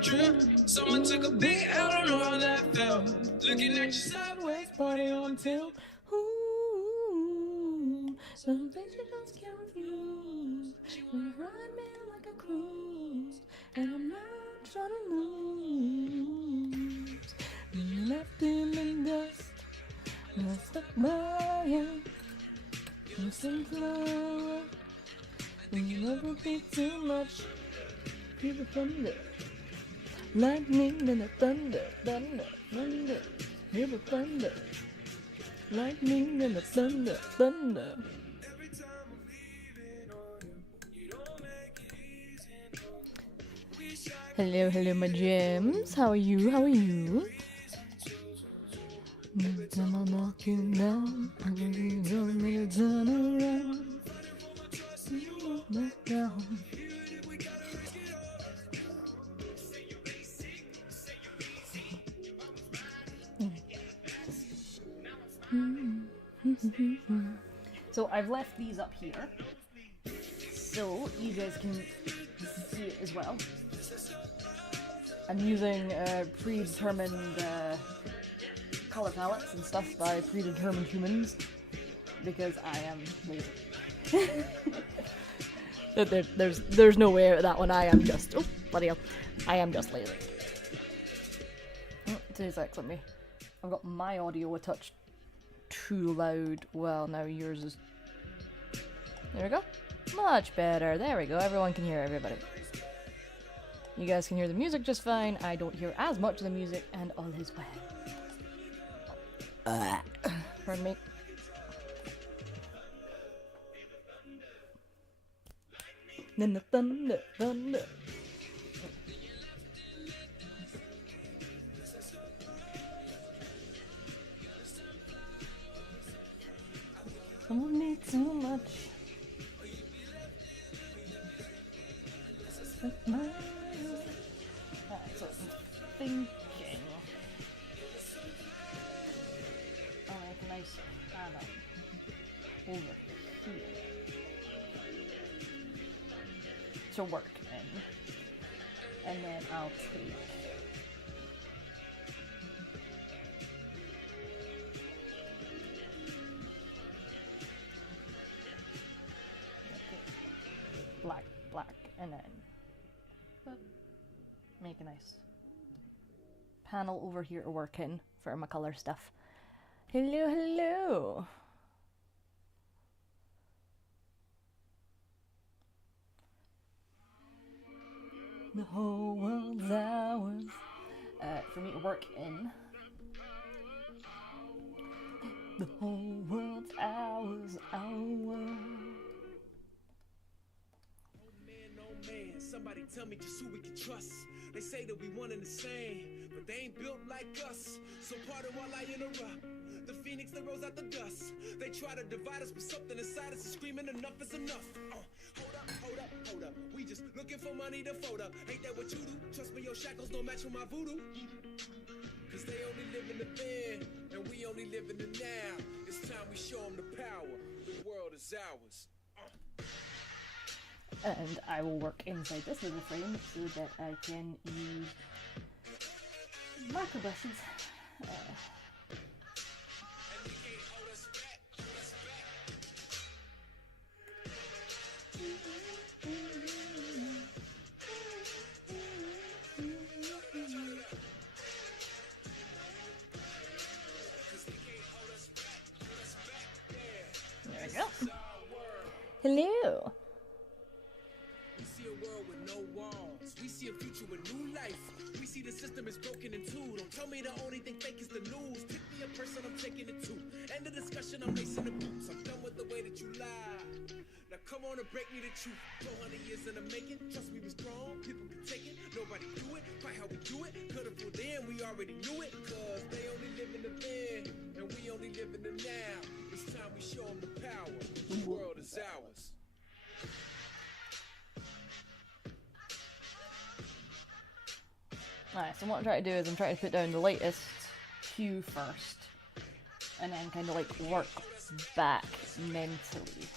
drip. Someone took a beat, I don't know how that felt. Looking at you sideways, party on tilt. Ooh, some things you just can't refuse. You ride me like a cruise, and I'm not trying to lose. You left in the dust, and I stuck by you. You sing slow, and you never think too much. Hear the thunder, lightning and the thunder, thunder, thunder. Hear the thunder, lightning and the thunder, thunder. Hello, hello, my gems. How are you? How are you? Next time I'll knock you down, I'm gonna be to turn around. Back down. So I've left these up here, so you guys can see it as well. I'm using predetermined color palettes and stuff by predetermined humans because I am lazy. there's no way with that one. I am just bloody hell. I am just lazy. Today's let me. I've got my audio a touch too loud. Well, now yours is. There we go. Much better. There we go. Everyone can hear everybody. You guys can hear the music just fine. I don't hear as much of the music, and all is well. Pardon me. Then the thunder, thunder. Don't need too much. Alright, so I'm thinking I'll make a nice panel over here to work in, and then I'll take black, black, and then make a nice panel over here to work in for my color stuff. Hello, hello. The whole world's ours. For me to work in. The whole world's ours, ours. Somebody tell me just who we can trust. They say that we one and the same, but they ain't built like us. So pardon while I interrupt. The phoenix that rose out the dust. They try to divide us, but something inside us is screaming enough is enough. Hold up, hold up, hold up. We just looking for money to fold up. Ain't that what you do? Trust me, your shackles don't match with my voodoo. Cause they only live in the then, and we only live in the now. It's time we show them the power. The world is ours. And I will work inside this little frame so that I can use marker brushes. There we go. Hello. We see a future with new life. We see the system is broken in two. Don't tell me the only thing fake is the news. Pick me a person, I'm taking it to. End the discussion, I'm lacing the boots. I'm done with the way that you lie. Now come on and break me the truth. 400 years in the making. Trust me, we strong. People can take it. Nobody do it. Quite how we do it. Could've fooled then, we already knew it. Cause they only live in the then, and we only live in the now. It's time we show them the power. The world is ours. Alright, so what I'm trying to do is I'm trying to put down the latest hue first, and then kind of like work back mentally.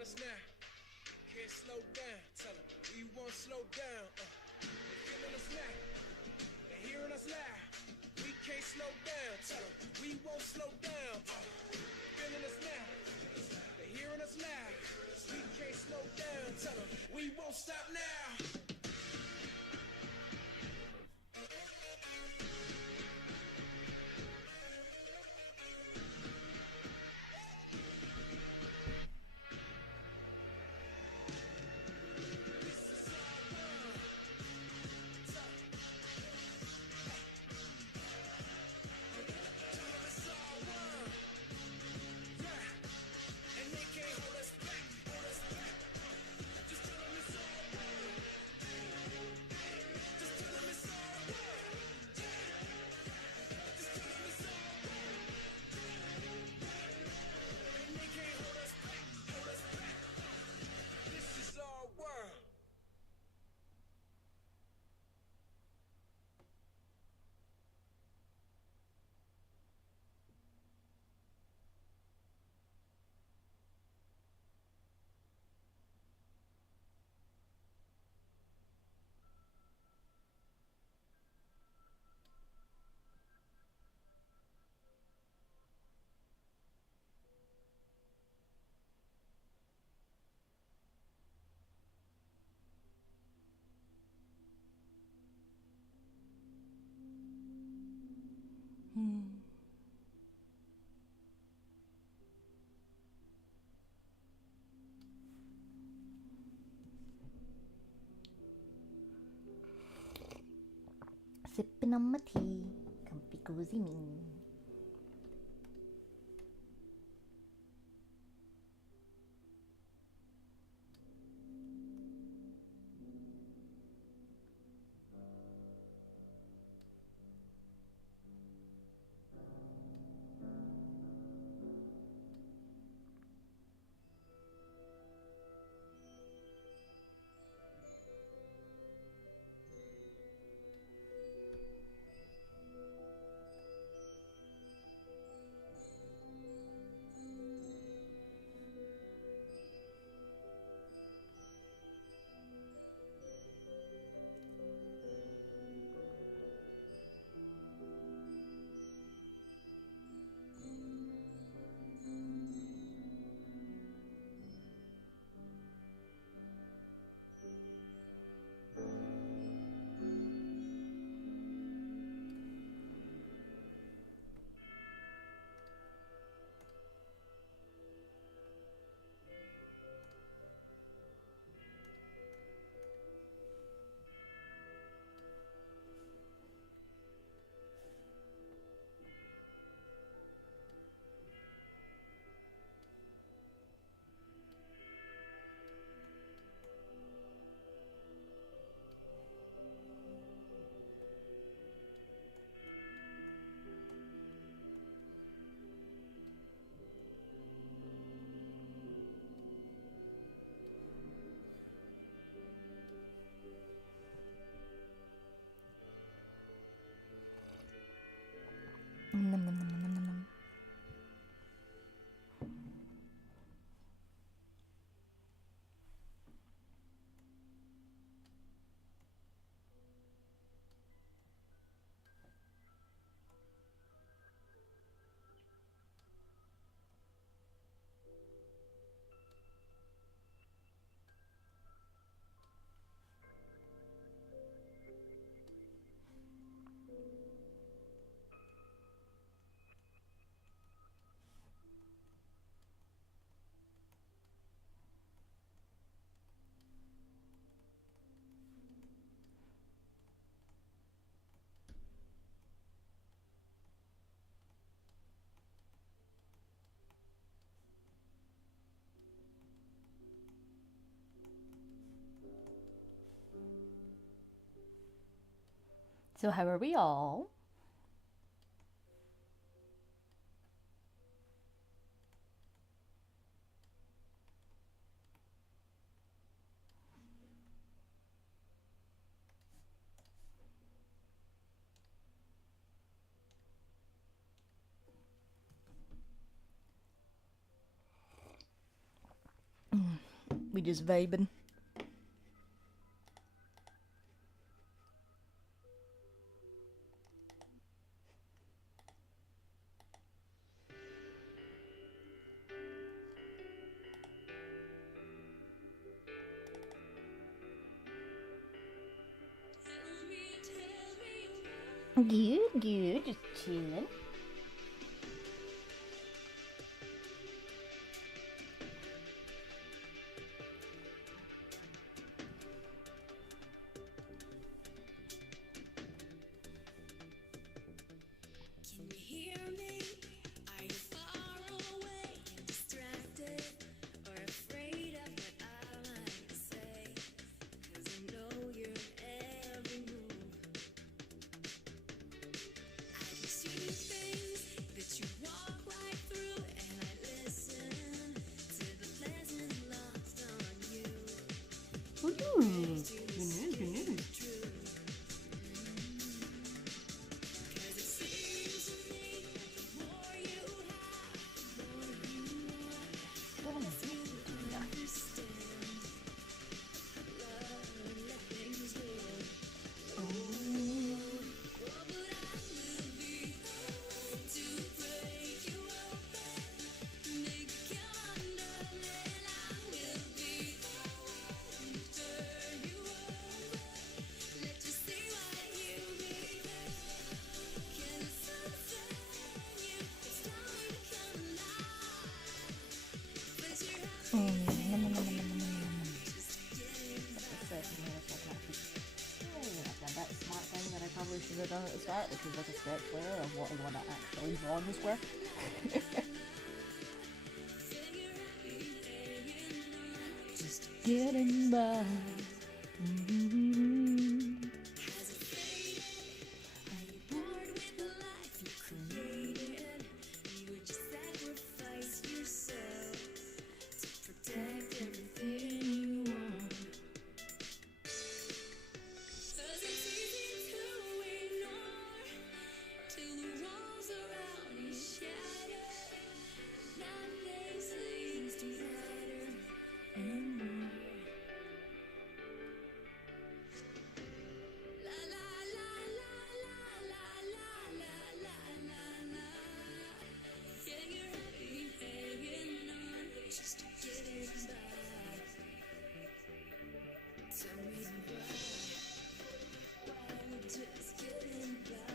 feeling us now. We can't slow down. Tell them we won't slow down. They feeling us now. They hearing us loud. We can't slow down. Tell them we won't slow down. Feeling us now. They hearing us loud. We can't slow down. Tell them we won't stop now. Sipping on my tea, comfy cozy me. Nom, nom, nom, nom, nom, nom. So how are we all? We just vibing. Good, just chilling. Can you hear me? Are you far away, distracted, or afraid of what I might say? 'Cause I know your every move. I can see things that you walk right through, and I listen to the pleasant lost on you. Good news. Cause it seems to me the more you have, the more you want. As you understand, love and let things go. What would I be to break you open, make you understand? I will be to turn you over, let you see what you become. Can something you it's time to come alive? But you're That smart thing that I probably should have done at the start, which was like a sketch layer of what I want to actually draw in the square. Just getting by. has it faded? Are you bored with the life you created? You would just sacrifice yourself to protect everything you want. 'Cause it's easy to ignore till the walls around you shatter. Nothing seems to matter anymore. La la la la la la la la la la. Yeah, you're happy hanging on just to get it by. Tell me why we're just getting by.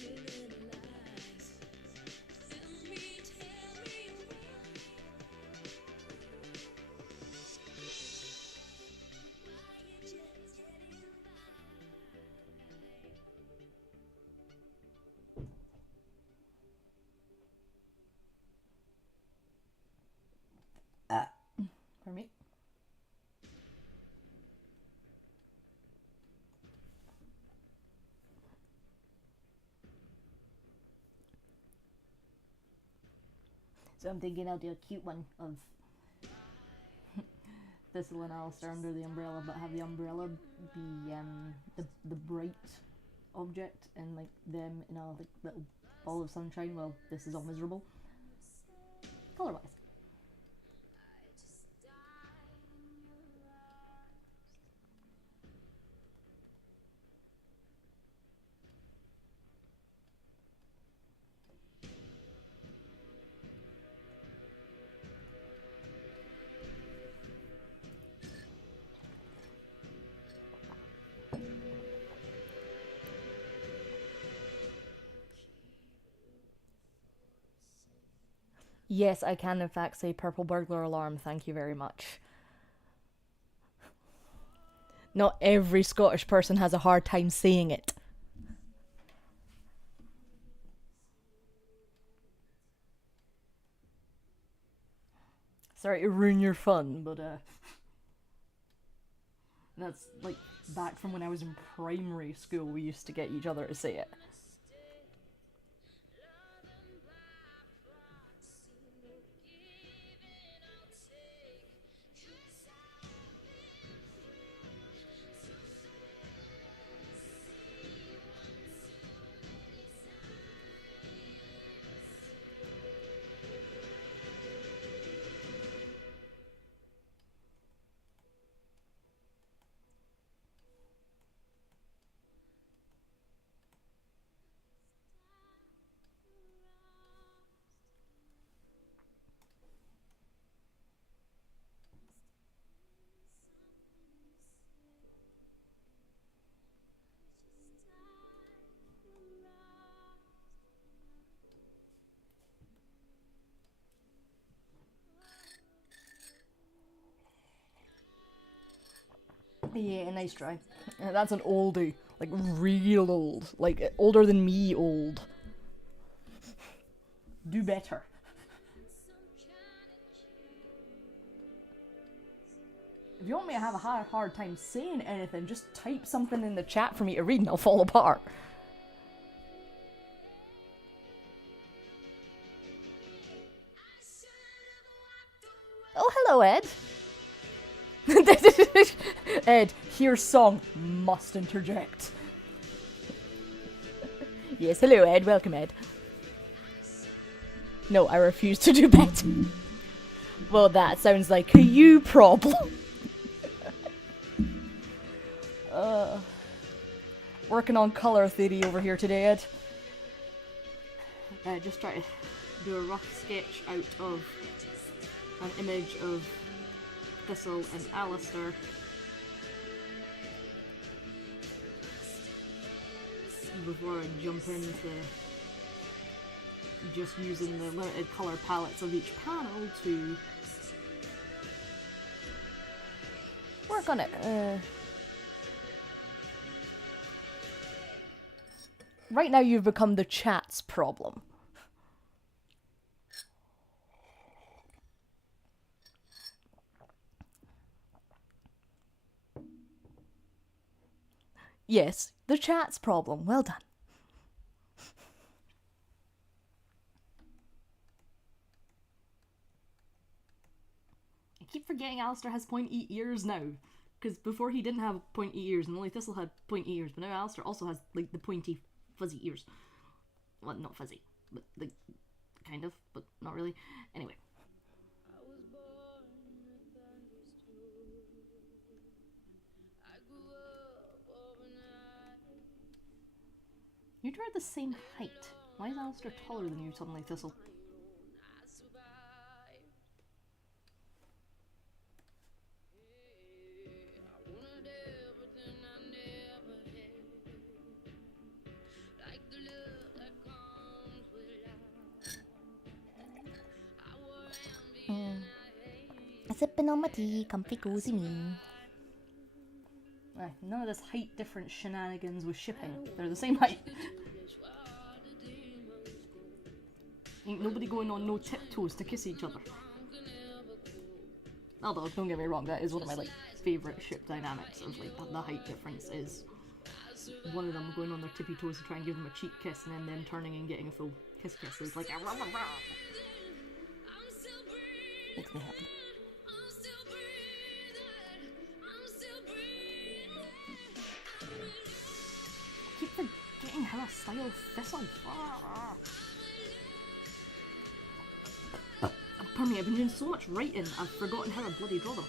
Little lies. Tell me why. For me. So I'm thinking I'll do a cute one of Thistle and Alistair under the umbrella, but have the umbrella be the bright object and like them in a like little ball of sunshine while this is all miserable. Color wise. Yes, I can in fact say purple burglar alarm, thank you very much. Not every Scottish person has a hard time saying it. Sorry to ruin your fun, but that's like back from when I was in primary school, we used to get each other to say it. Yeah, nice try. That's an oldie. Like, real old. Like, older than me old. Do better. If you want me to have a hard time saying anything, just type something in the chat for me to read and I'll fall apart. Oh, hello, Ed. Ed, here's song. Must interject. Yes, hello, Ed. Welcome, Ed. No, I refuse to do better. Well, that sounds like a you problem. Working on colour theory over here today, Ed. Just try to do a rough sketch out of an image of Thistle and Alistair. Before I jump into just using the limited colour palettes of each panel to work on it. Right now you've become the chat's problem. Yes, the chat's problem. Well done. I keep forgetting Alistair has pointy ears now. Because before he didn't have pointy ears, and only Thistle had pointy ears, but now Alistair also has, like, the pointy, fuzzy ears. Well, not fuzzy, but, like, kind of, but not really. Anyway. You two are the same height. Why is Alistair taller than you suddenly, Thistle? Sipping on my tea, comfy cozy me. None of this height difference shenanigans with shipping. They're the same height. Ain't nobody going on no tiptoes to kiss each other. Although, don't get me wrong, that is one of my, like, favourite ship dynamics of, like, the height difference is one of them going on their tippy toes to try and give them a cheek kiss and then them turning and getting a full kiss is like a rah, rah, rah. Makes me happy. I keep forgetting how I style Thistle. Pardon me, I've been doing so much writing, I've forgotten how I bloody draw them.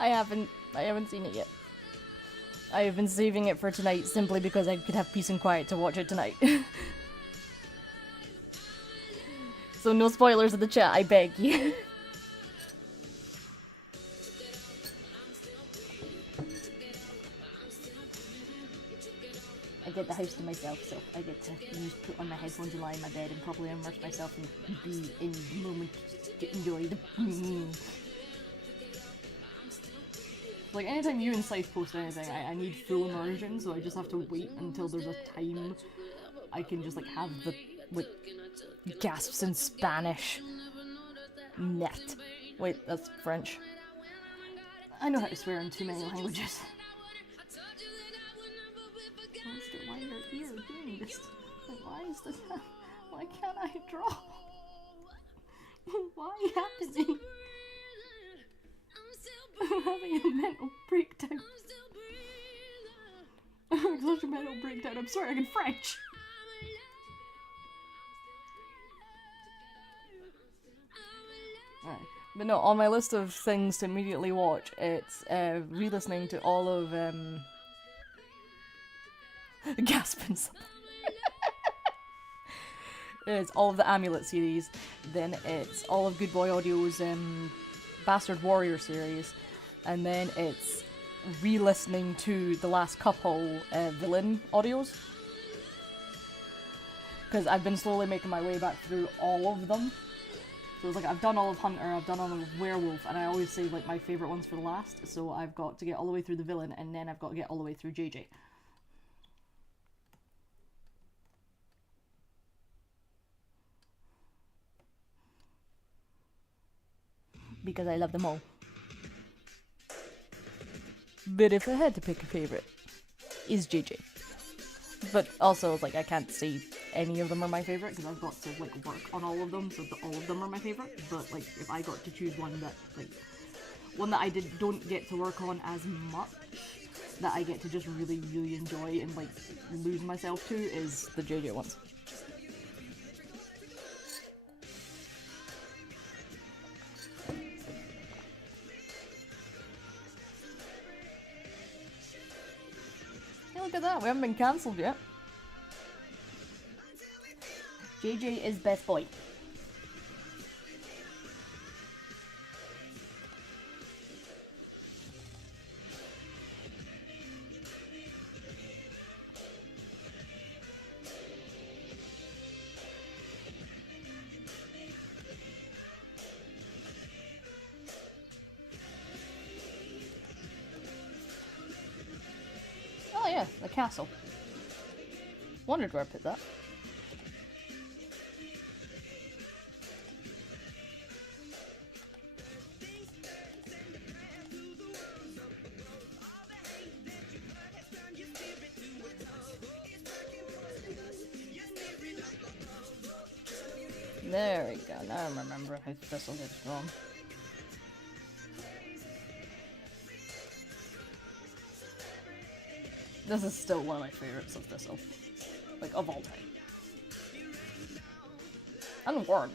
I haven't seen it yet. I have been saving it for tonight simply because I could have peace and quiet to watch it tonight. So no spoilers in the chat, I beg you. I get the house to myself, so I get to put on my headphones and lie in my bed and probably immerse myself and be in the moment to enjoy the Like, anytime you and Scythe post anything, I need full immersion, so I just have to wait until there's a time I can just, like, have the, like, gasps in Spanish. Net. Wait, that's French. I know how to swear in too many languages. Monster, why are you here doing this? Like, why is this why can't I draw? Why happening? I'm having a mental breakdown. I'm having such a mental breakdown. I'm sorry, I can French. Right. But no, on my list of things to immediately watch, it's re-listening to all of Gaspin. It's all of the Amulet series, then it's all of Good Boy Audio's Bastard Warrior series, and then it's re-listening to the last couple Villain audios. Because I've been slowly making my way back through all of them. So it's like, I've done all of Hunter, I've done all of Werewolf, and I always save like my favourite ones for the last, so I've got to get all the way through the Villain, and then I've got to get all the way through JJ. Because I love them all. But if I had to pick a favourite, is JJ. But also, like, I can't say any of them are my favourite, because I've got to, like, work on all of them, so all of them are my favourite. But, like, if I got to choose one that, like, one that I don't get to work on as much, that I get to just really, really enjoy and, like, lose myself to, is the JJ ones. Look at that, we haven't been cancelled yet. JJ is best boy. Oh yeah, the castle. Wondered where I put that. There we go, now I remember how Thistle gets drawn. This is still one of my favorites of Thistle. Like, of all time. And Warren.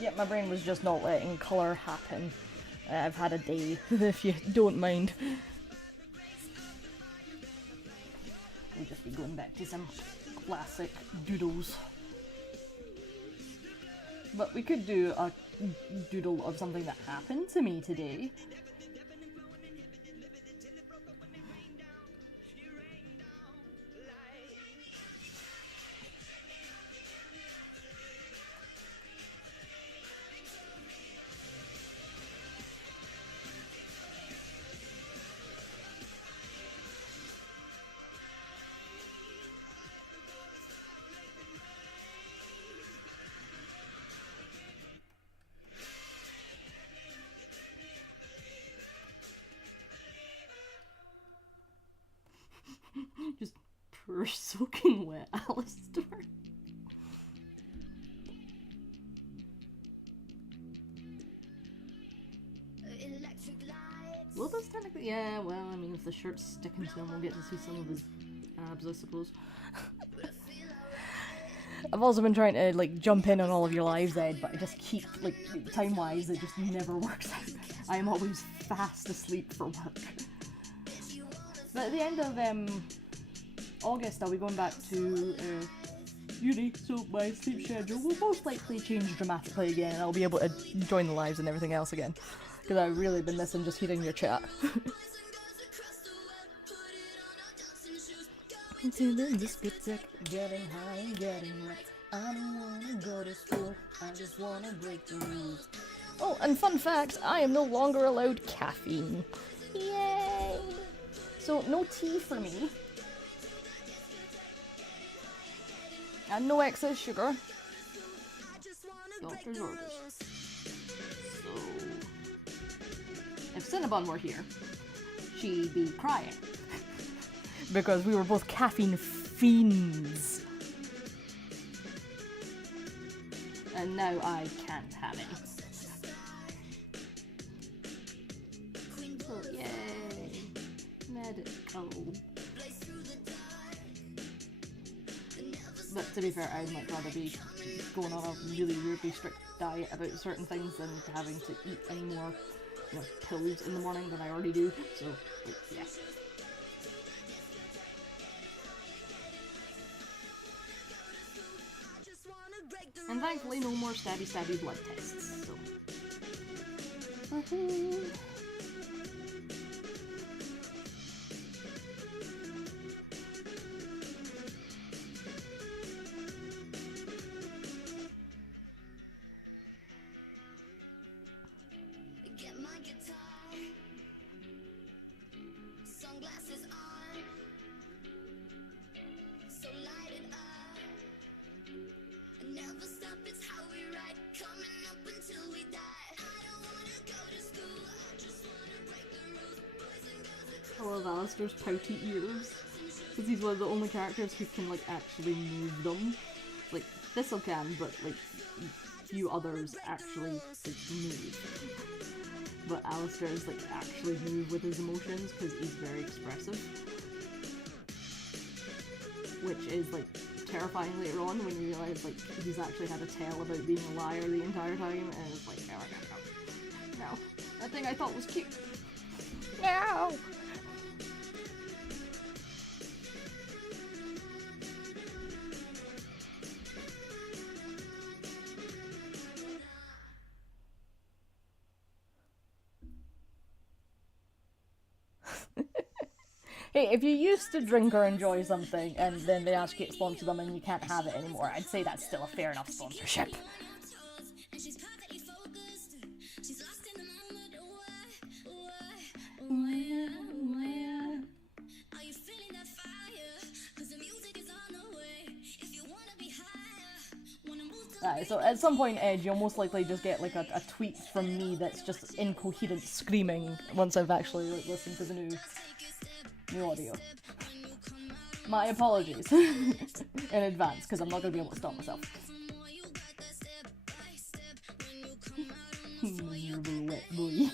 Yeah, my brain was just not letting colour happen. I've had a day, if you don't mind. We'll just be going back to some classic doodles. But we could do a doodle of something that happened to me today. Just pure soaking wet, Alistair. suppose technically, yeah, well, I mean, if the shirt's sticking to him, we'll get to see some of his abs, I suppose. I've also been trying to, like, jump in on all of your lives, Ed, but I just keep, like, time-wise, it just never works out. I am always fast asleep for work. But at the end of, August, I'll be going back to, uni, so my sleep schedule will most likely change dramatically again, and I'll be able to join the lives and everything else again. Because I've really been missing just hearing your chat. Into the discotheque, getting high and getting wet. I don't wanna go to school, I just wanna break the rules. Oh, and fun fact, I am no longer allowed caffeine. Yay! So, no tea for me. And no excess sugar. Doctor's orders. So, if Cinnabon were here, she'd be crying. Because we were both caffeine fiends. And now I can't have any. So, yay. Medical. But to be fair, I'd much rather be going on a really weirdly strict diet about certain things than having to eat any more, you know, pills in the morning than I already do. So, yeah. And thankfully, no more stabby blood tests, so. Get my guitar, sunglasses on, so light it up. Never stop, it's how we ride, coming up until we die. I don't wanna go to school, I just wanna break the rules. Boys and girls I love Alistair's pouty ears, because he's one of the only characters who can, like, actually move them. Like, Thistle can, but, like, few others actually, like, move. But Alistair's, like, actually move with his emotions, because he's very expressive. Which is, like, terrifying later on when you realise, like, he's actually had a tale about being a liar the entire time, and it's like, no. No. That thing I thought was cute. No! Hey, if you used to drink or enjoy something, and then they ask you to sponsor them and you can't have it anymore, I'd say that's still a fair enough sponsorship. So at some point, Ed, you'll most likely just get like a tweet from me that's just incoherent screaming once I've actually like, listened to the new audio. My apologies in advance, because I'm not going to be able to stop myself. Miserable wet boy.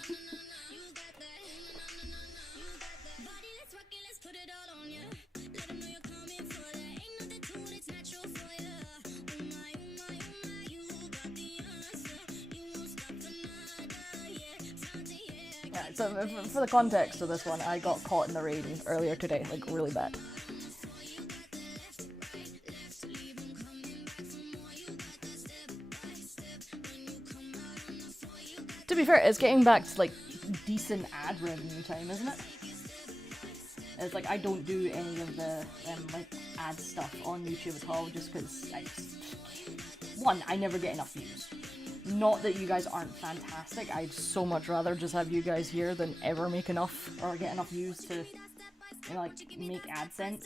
So for the context of this one, I got caught in the rain earlier today, like really bad. To be fair, it's getting back to like decent ad revenue time, isn't it? It's like I don't do any of the like ad stuff on YouTube at all, just because I never get enough views. Not that you guys aren't fantastic, I'd so much rather just have you guys here than ever make enough, or get enough views to, you know, like, make AdSense.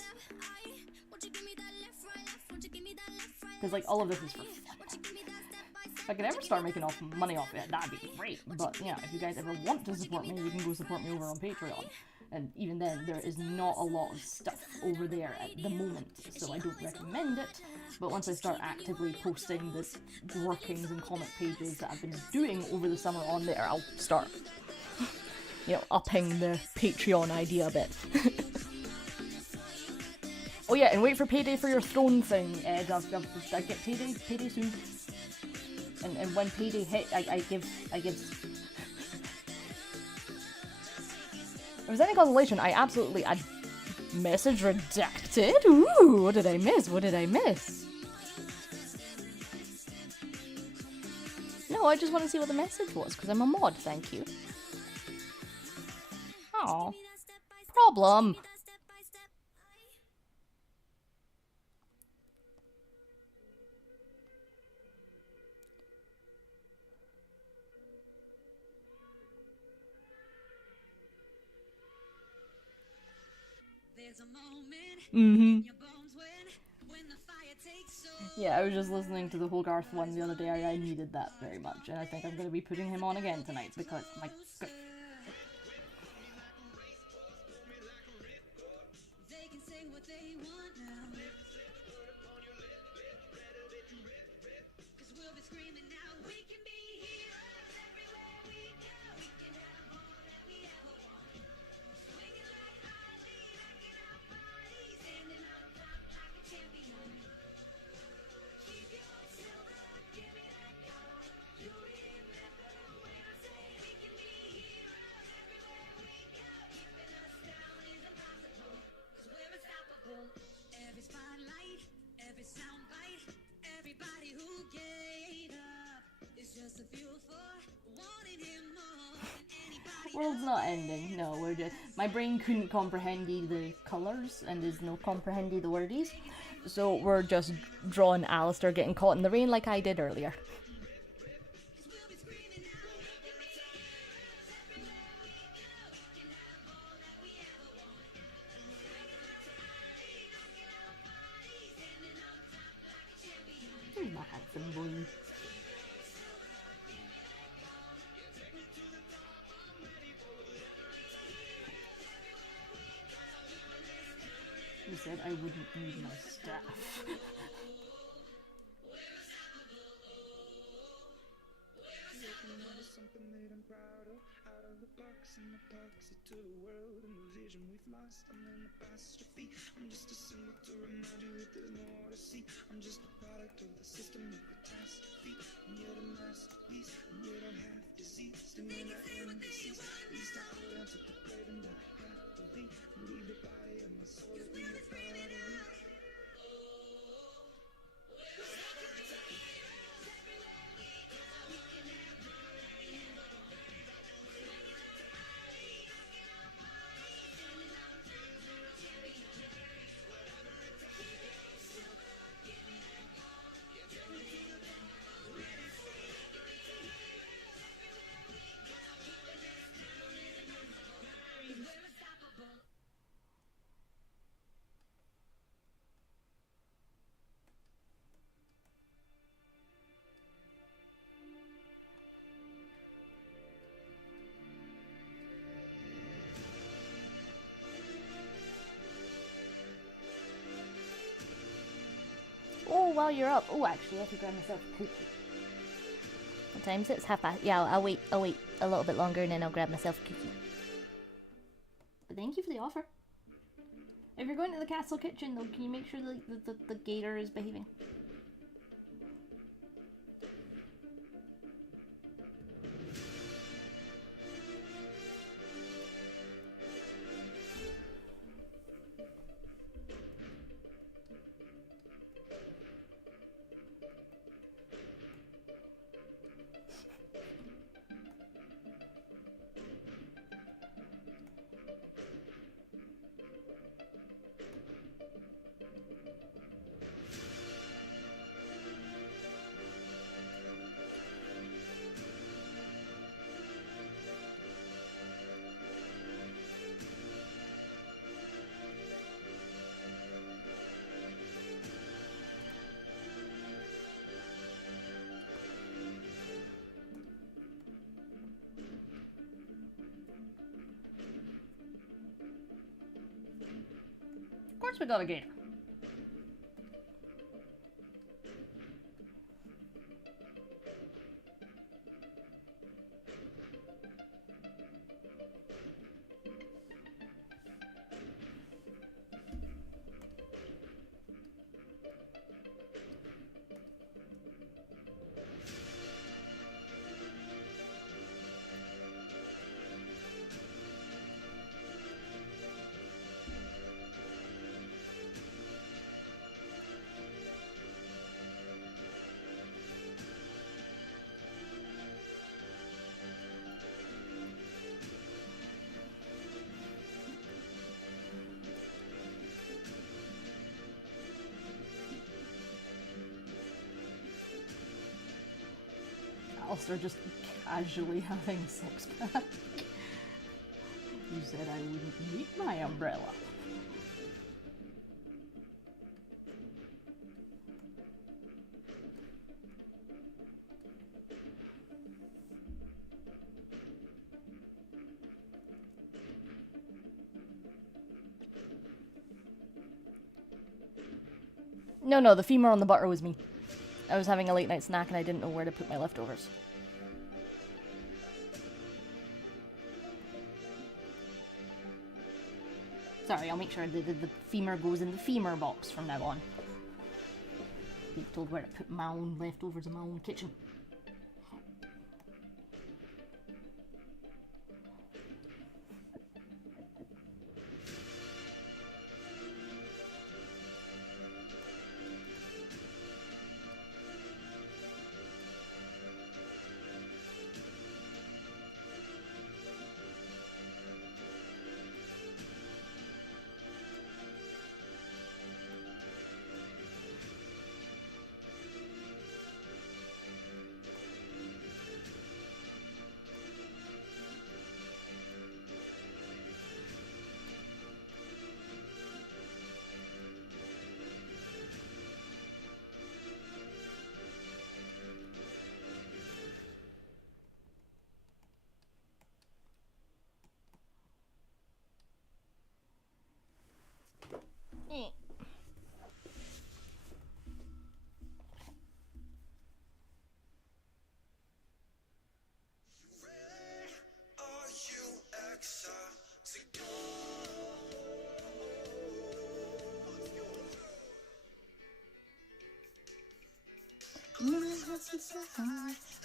Because, like, all of this is for fun. If I could ever start making money off it, that'd be great. But, yeah, if you guys ever want to support me, you can go support me over on Patreon. And even then, there is not a lot of stuff over there at the moment, so I don't recommend it. But once I start actively posting the workings and comic pages that I've been doing over the summer on there, I'll start. you know, upping the Patreon idea a bit. Oh yeah, and wait for payday for your throne thing, I get payday soon. And when payday hit, I give. If there's any consolation, I absolutely message redacted. Ooh, what did I miss? No, I just want to see what the message was because I'm a mod. Thank you. Oh, problem. Yeah, I was just listening to the whole Garth one the other day. I needed that very much, and I think I'm going to be putting him on again tonight because my. World's not ending. No, we're just. My brain couldn't comprehend the colours, and there's no comprehending the wordies. So we're just drawing Alistair getting caught in the rain like I did earlier. Here's my handsome boy. You said I wouldn't need my staff. Something that I'm proud of, out of the box and epoxy to the world and the vision we've lost. I'm in apostrophe. I'm just a symbol to remind you that there's no more to see. I'm just a product of the system of catastrophe. And you're the masterpiece, and you don't have disease. And when I am deceased, at least I hold on to the grave and die happily. And leave the body and my soul to be a part of me. Oh, while you're up. Oh, actually, I have to grab myself a cookie. What time is it? It's 1:30. Yeah, I'll wait a little bit longer and then I'll grab myself a cookie. But thank you for the offer. If you're going to the castle kitchen, though, can you make sure the gator is behaving? Of course we got a gator. whilst they're just casually having a six-pack. You said I wouldn't need my umbrella. No, the femur on the butter was me. I was having a late night snack and I didn't know where to put my leftovers. Sorry, I'll make sure the femur goes in the femur box from now on. Be told where to put my own leftovers in my own kitchen.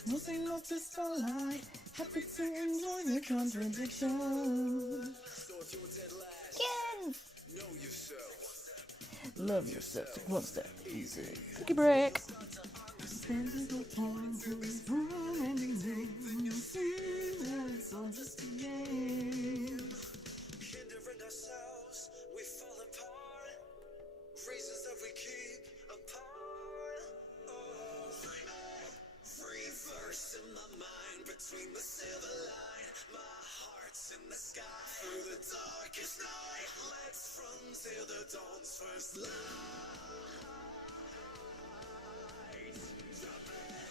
Nothing else is starlight. Happy to enjoy the contradiction. Ken! Love yourself. Take one step easy. Cookie break. Between the silver line, my heart's in the sky. Through the darkest night, let's run till the dawn's first light. Dropping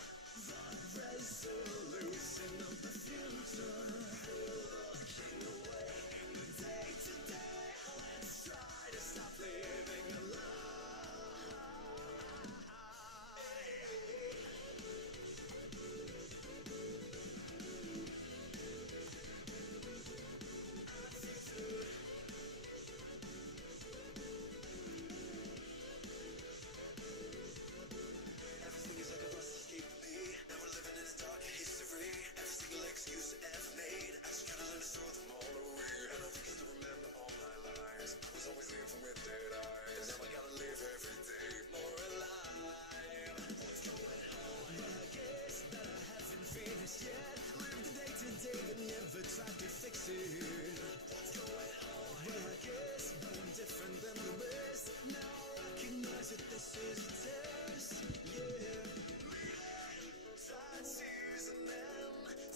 the resolution of the future. Looking away in the day to day. Let's try to stop living a lie.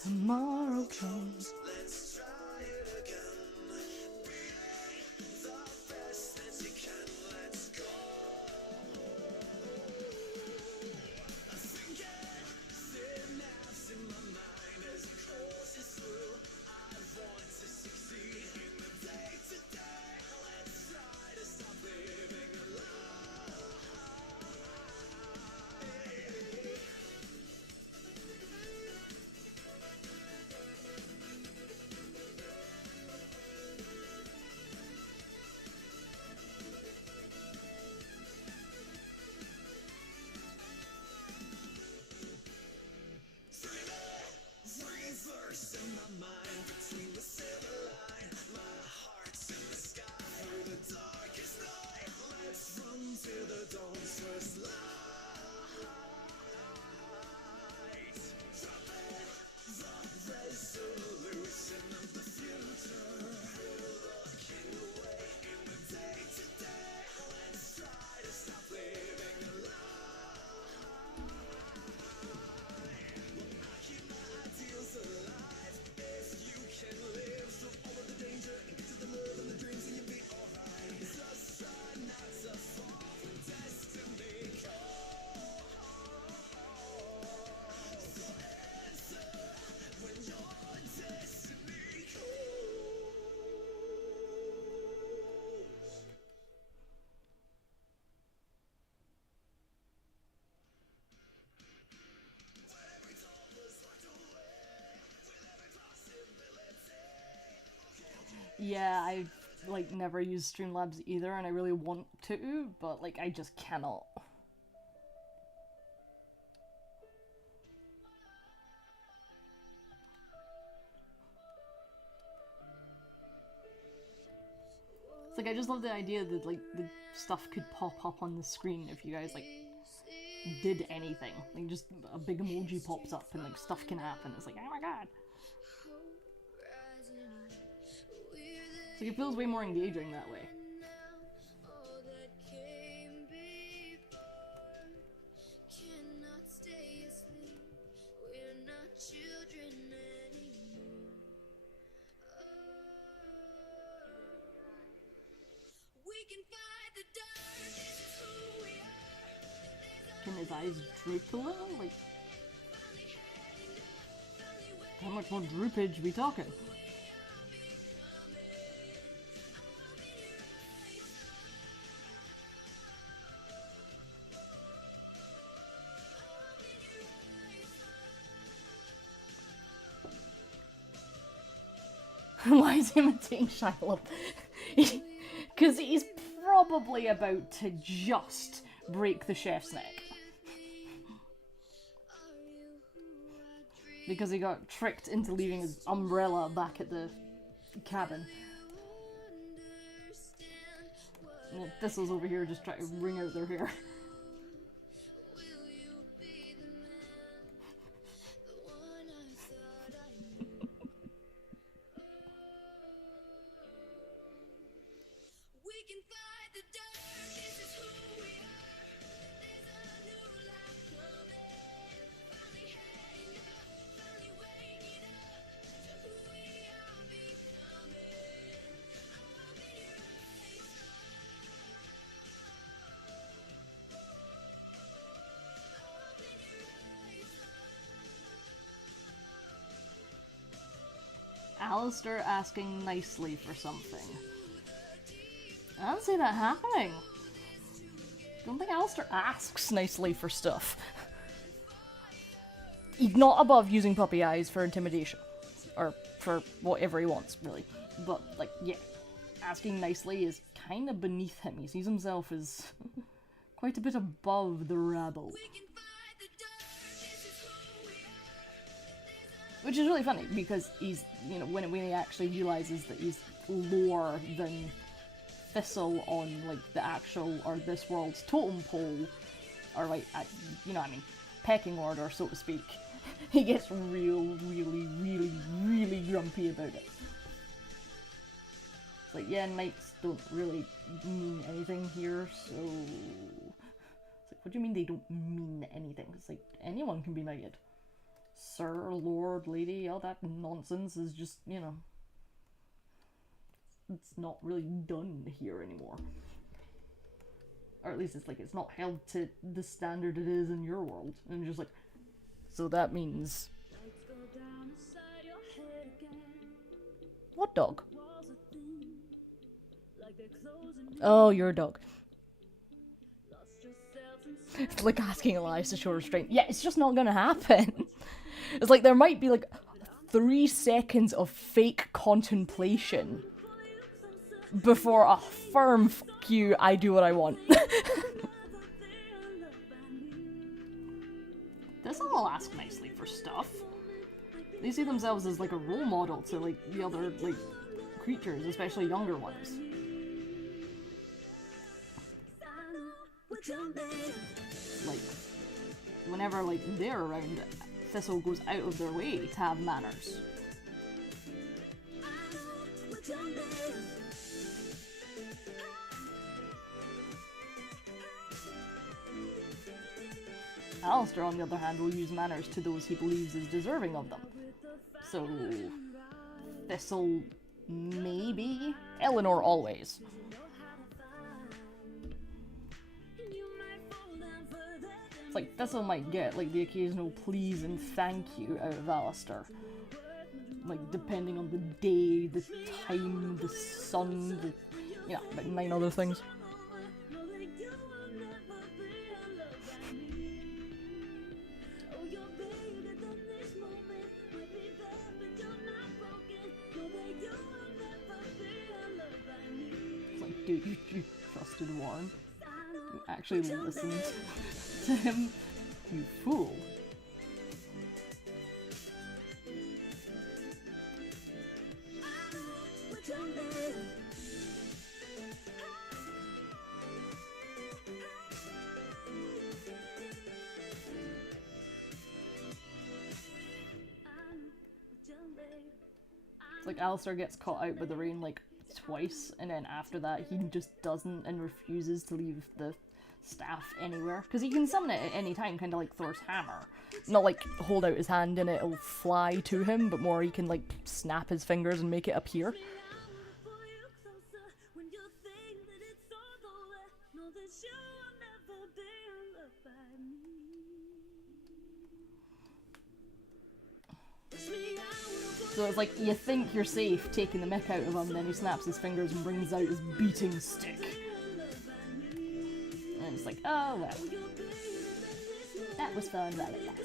Tomorrow comes. Let's try it again. Be the best that you can. Let's go. I think synapse in my mind as it courses through. I want to succeed in the day to day. Let's try to stop living a lie. yeah, I've, like, never used Streamlabs either, and I really want to, but, like, I just cannot. It's like, I just love the idea that, like, the stuff could pop up on the screen if you guys, like, did anything. Like, just a big emoji pops up and, like, stuff can happen. It's like, oh my god. It's like, it feels way more engaging that way. Can his eyes droop a little? Like, how much more droopage are we talking? Why is he imitating Shia LaBeouf? Because he's probably about to just break the chef's neck. Because he got tricked into leaving his umbrella back at the cabin. And Thistle's over here just trying to wring out their hair. Alistair asking nicely for something. I don't see that happening. I don't think Alistair asks nicely for stuff. He's not above using puppy eyes for intimidation. Or for whatever he wants, really. But, like, yeah. Asking nicely is kind of beneath him. He sees himself as quite a bit above the rabble. Which is really funny, because he's, you know, when he actually realizes that he's lower than Thistle on, like, the actual, or this world's totem pole, or, like, you know what I mean, pecking order, so to speak, he gets really grumpy about it. It's like, yeah, knights don't really mean anything here, so... It's like, what do you mean they don't mean anything? It's like, anyone can be knighted. Sir, lord, lady, all that nonsense is just, you know, it's not really done here anymore. Or at least it's like, it's not held to the standard it is in your world. And just like, so that means... What dog? Oh, you're a dog. It's like asking Elias to show restraint. Yeah, it's just not gonna happen. It's like there might be like 3 seconds of fake contemplation before a firm fuck you, I do what I want. This one will ask nicely for stuff. They see themselves as like a role model to like the other like creatures, especially younger ones. Like, whenever like they're around, Thistle goes out of their way to have manners. Alistair, on the other hand, will use manners to those he believes is deserving of them. So, Thistle, maybe? Eleanor, always. It's like, Thistle might get, like, the occasional please and thank you out of Alistair. Like, depending on the day, the time, the sun, the, you know, like 9 other things. trusted Warren. You actually listened to him, you fool. It's like Alistair gets caught out by the rain like twice, and then after that he just doesn't and refuses to leave the staff anywhere. Because he can summon it at any time, kind of like Thor's hammer. Not like hold out his hand and it'll fly to him, but more he can like snap his fingers and make it appear. So it's like, you think you're safe taking the mick out of him, then he snaps his fingers and brings out his beating stick. And it's like, oh well. That was fun while it lasted.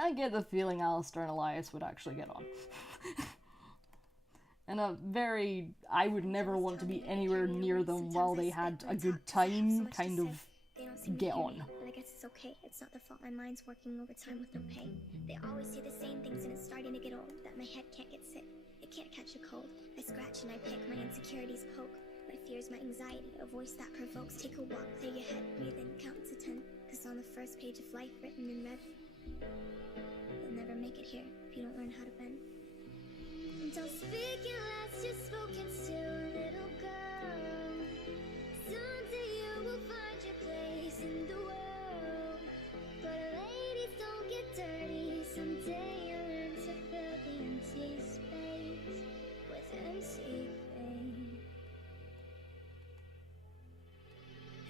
I get the feeling Alistair and Elias would actually get on. And I would never want to be anywhere near them while they had a good time, kind of get on. But I guess it's okay. It's not their fault my mind's working overtime with no pay. They always say the same things and it's starting to get old. That my head can't get sick. It can't catch a cold. I scratch and I pick. My insecurities poke. My fears, my anxiety. A voice that provokes. Take a walk, clear your head. Breathe in, count to 10. Cause on the first page of life written in red, you'll never make it here if you don't learn how to bend. Don't speak your last, just spoken to a little girl. Someday you will find your place in the world. But ladies don't get dirty. Someday you'll learn to fill the empty space with empty fame.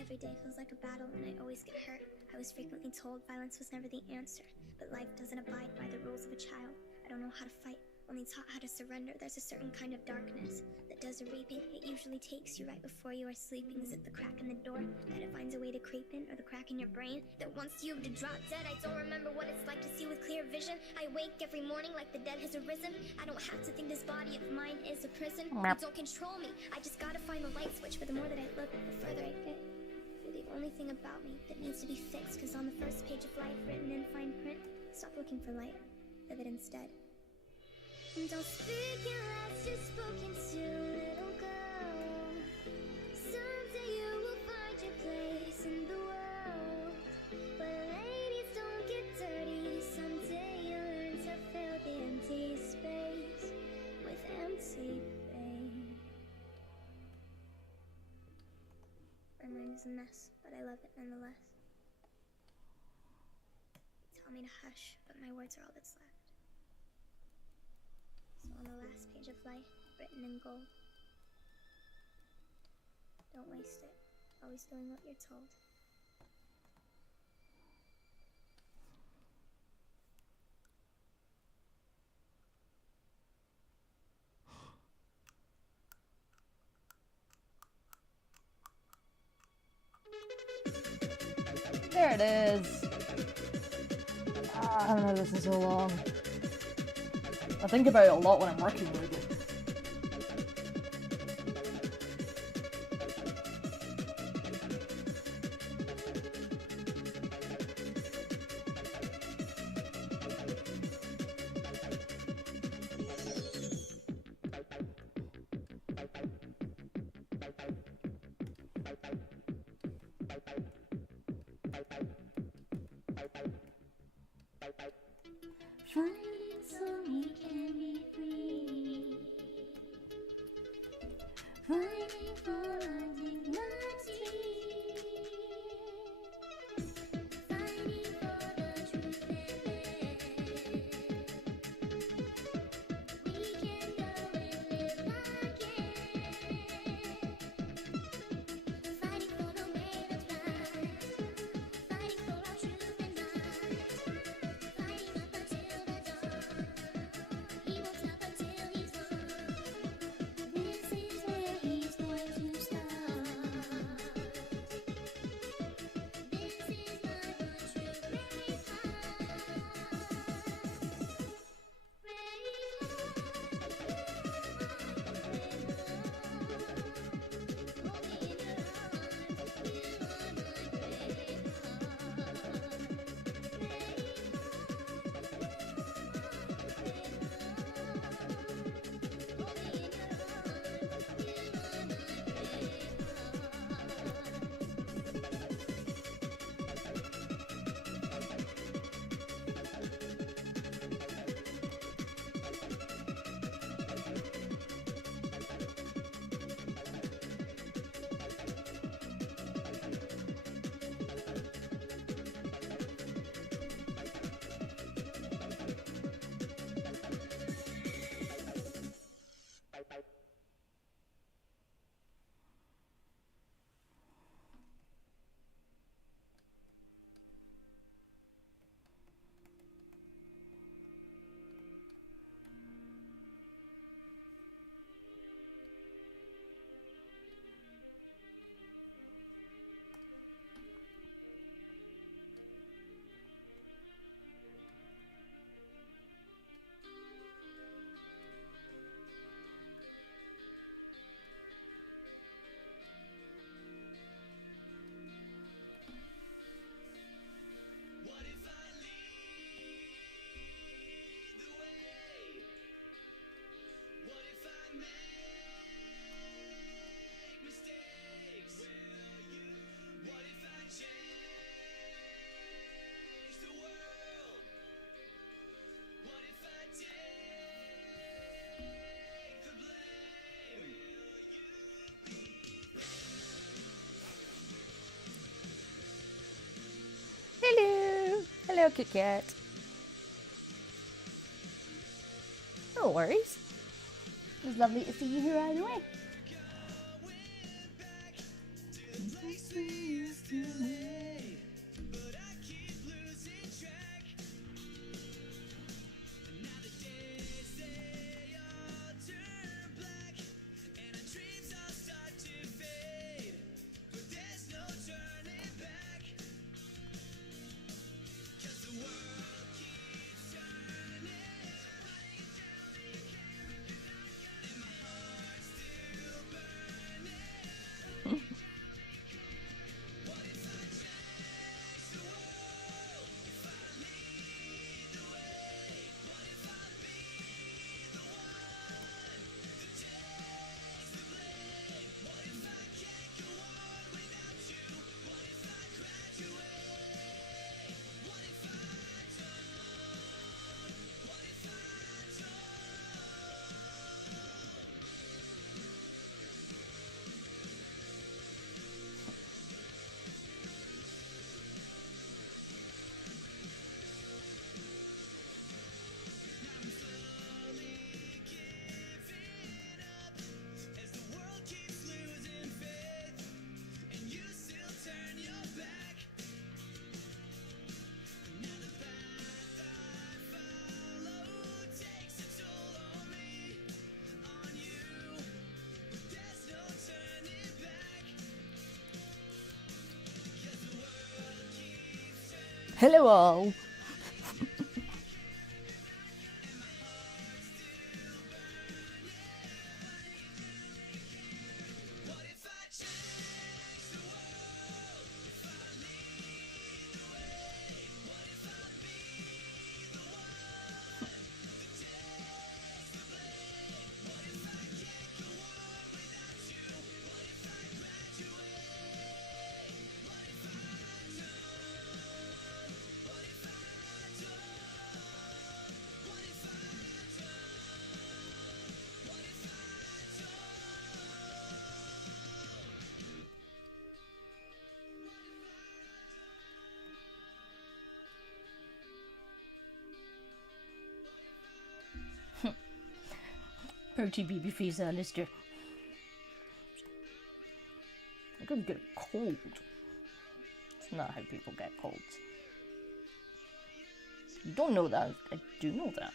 Every day feels like a battle and I always get hurt. I was frequently told violence was never the answer. But life doesn't abide by the rules of a child. I don't know how to fight. Only taught how to surrender. There's a certain kind of darkness that does a reaping. It usually takes you right before you are sleeping. Is it the crack in the door that it finds a way to creep in? Or the crack in your brain that wants you to drop dead? I don't remember what it's like to see with clear vision. I wake every morning like the dead has arisen. I don't have to think this body of mine is a prison. You don't control me. I just gotta find the light switch. But the more that I look, the further I get. You're the only thing about me that needs to be fixed. Cause on the first page of life written in fine print, stop looking for light. Live it instead. Don't speak your last, just spoken to a little girl. Someday you will find your place in the world. But ladies don't get dirty. Someday you'll learn to fill the empty space with empty fame. My mind is a mess, but I love it nonetheless. Tell me to hush, but my words are all that's left. So on the last page of life, written in gold, don't waste it, always doing what you're told. There it is! I haven't heard this in so long. I think about it a lot when I'm working with it. So we can be free. Fighting for our dignity. Fighting for the truth and Hello, Kit Kat. No worries. It was lovely to see you here either way. Hello all. Pretty baby face, Alistair. I'm gonna get a cold. It's not how people get colds. You don't know that. I do know that.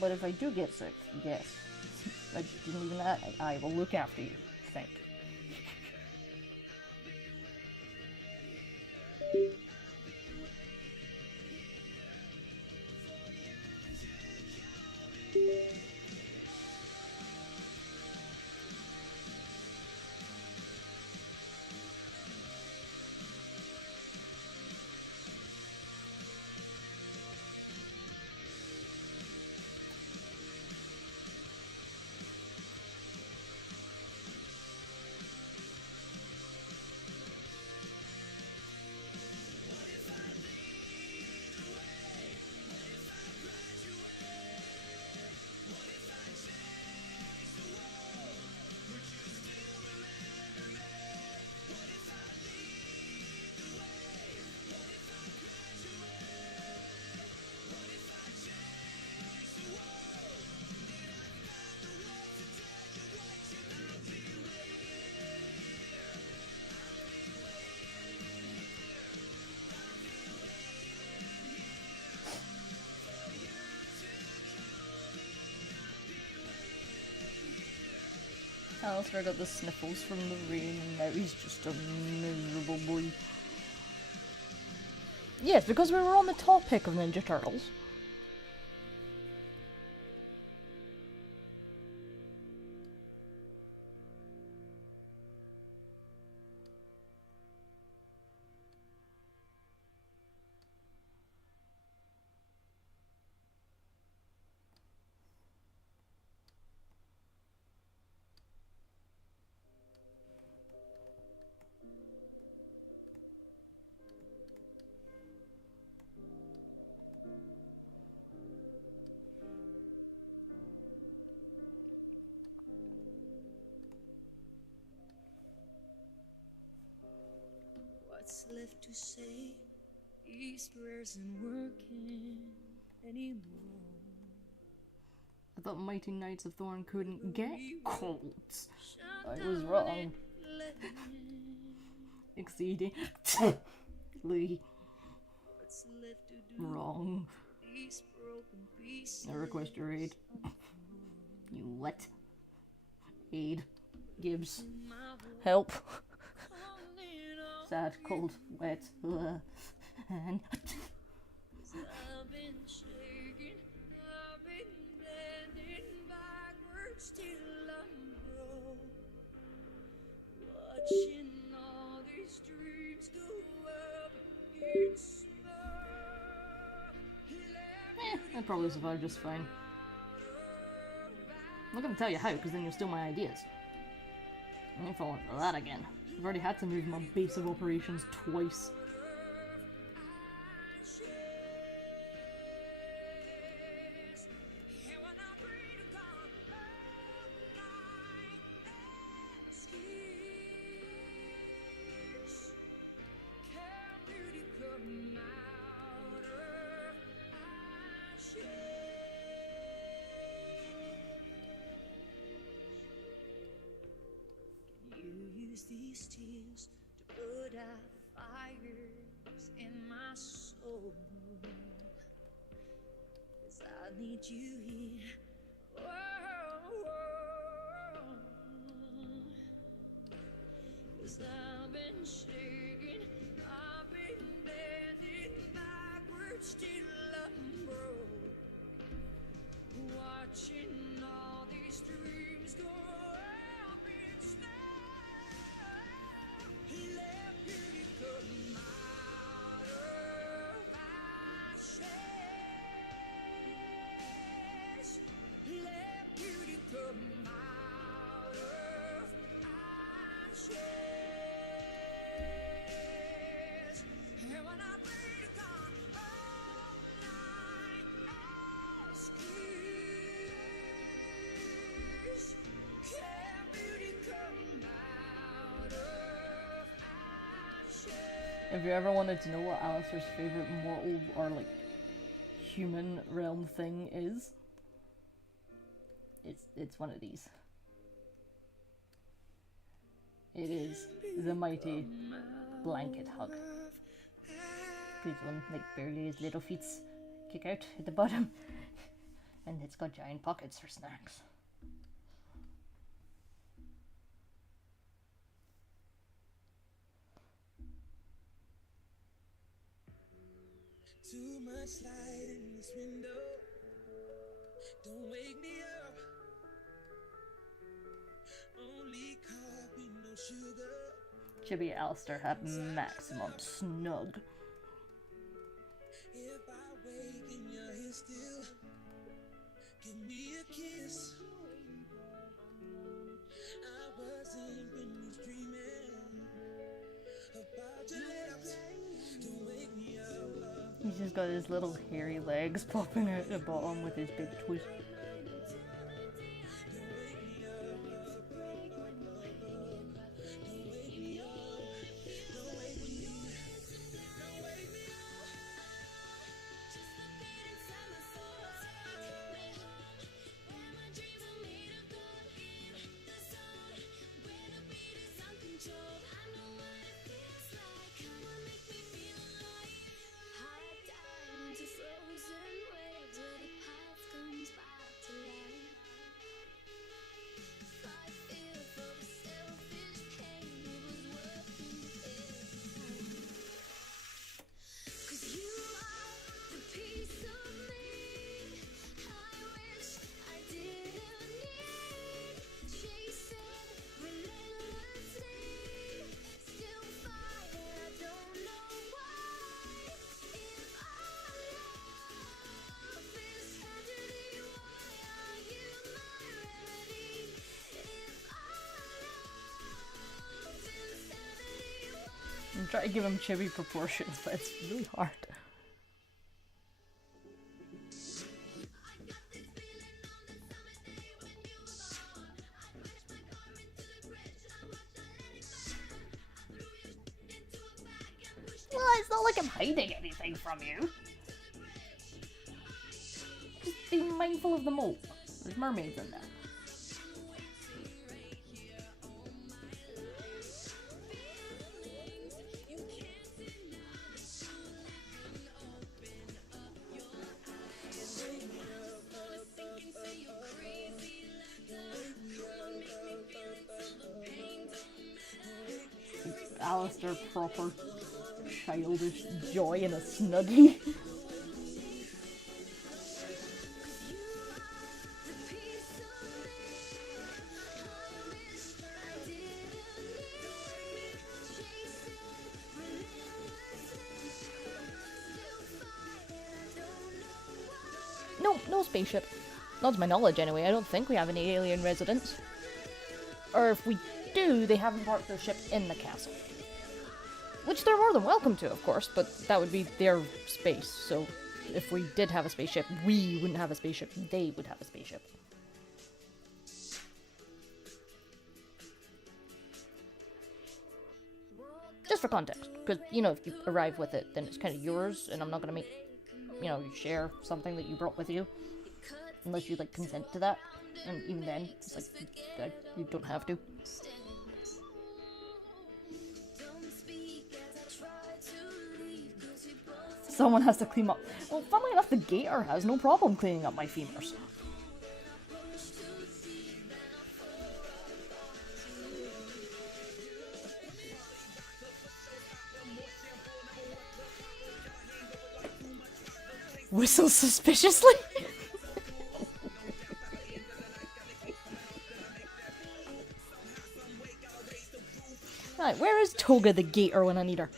But if I do get sick, yes. I didn't even ask. I will look after you. Thank you. Alistair got the sniffles from the rain and now he's just a miserable boy. Yes, because we were on the topic of Ninja Turtles. What's left to say? These prayers aren't working anymore. I thought Mighty Knights of Thorn couldn't get colds. I was wrong. Exceedingly wrong. I request your aid. You what? Aid. Gibbs. Help. Sad, cold, wet, and... I've been shaking, I've been bending backwards till I'm broke. Watching all these dreams go up in smoke. I'd probably survive just fine. I'm not gonna tell you how, because then you'll steal my ideas. I ain't falling for that again. I've already had to move my base of operations twice. These tears to put out the fires in my soul, 'cause I need you here. Whoa, 'cause I've been shaking, I've been bending backwards till I'm broke. Watching all these dreams go up in smoke. Let beauty come out of ashes. Let beauty come out of ashes. And when I breathe on all night, excuse. Can beauty come out of If you ever wanted to know what Alistair's favourite mortal or like human realm thing is, it's one of these. It is the mighty blanket hug. Good one, like barely his little feet kick out at the bottom, and it's got giant pockets for snacks. Too much light in this window. Don't wake me up. Only coffee, no sugar. Chibi and Alistair have maximum snug. If I wake and you're here still, give me a kiss. I wasn't finished dreaming about your lips. Don't wake me up. He's just got his little hairy legs popping out the bottom with his big twist. I'm trying to give him chibi proportions, but it's really hard. Well, it's not like I'm hiding anything from you. Just be mindful of the moat. There's mermaids in there. Alistair, proper childish joy in a snuggie. No spaceship. Not to my knowledge, anyway. I don't think we have any alien residents. Or if we do, they haven't parked their ship in the castle. Which they're more than welcome to, of course, but that would be their space. So if we did have a spaceship, we wouldn't have a spaceship. They would have a spaceship. Just for context. Because, you know, if you arrive with it, then it's kind of yours, and I'm not going to make, you know, you share something that you brought with you. Unless you, like, consent to that. And even then, it's like, you don't have to. Someone has to clean up. Well, funnily enough, the gator has no problem cleaning up my femurs. Whistle suspiciously? Right, where is Toga the gator when I need her?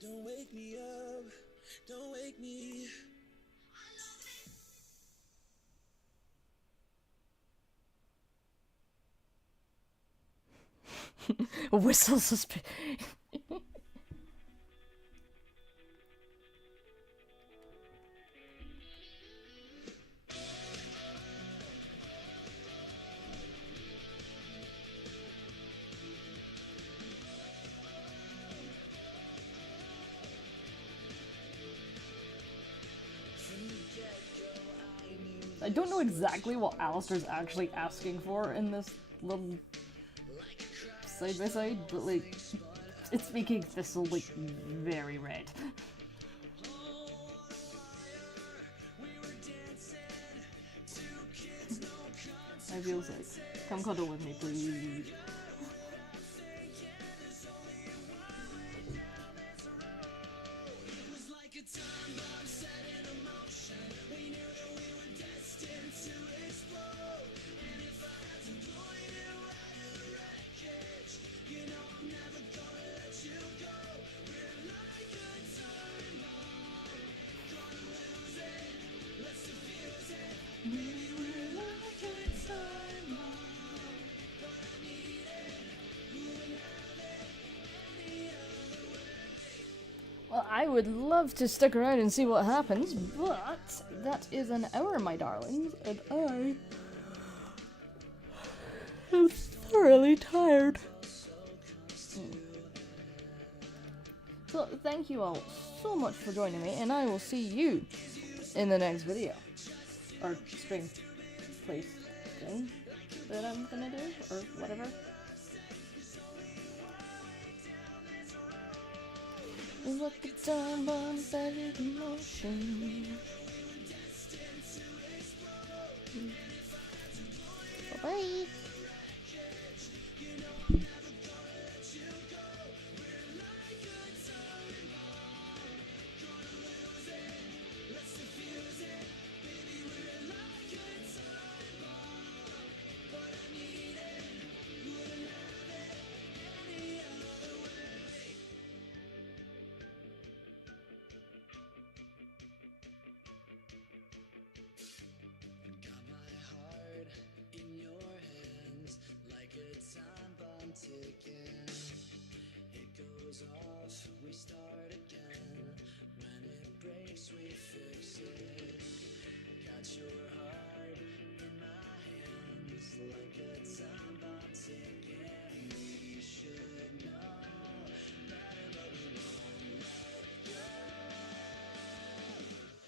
Don't wake me up, don't wake me. Whistle suspicious. I don't know exactly what Alistair's actually asking for in this little side-by-side, but like, it's making Thistle like very red. I feel sick. Come cuddle with me, please. Well, I would love to stick around and see what happens, but that is an hour, my darlings, and I am thoroughly tired. So, thank you all so much for joining me, and I will see you in the next video. Or stream place thing that I'm gonna do, or whatever. We walk the time bomb, every emotion. Bye bye.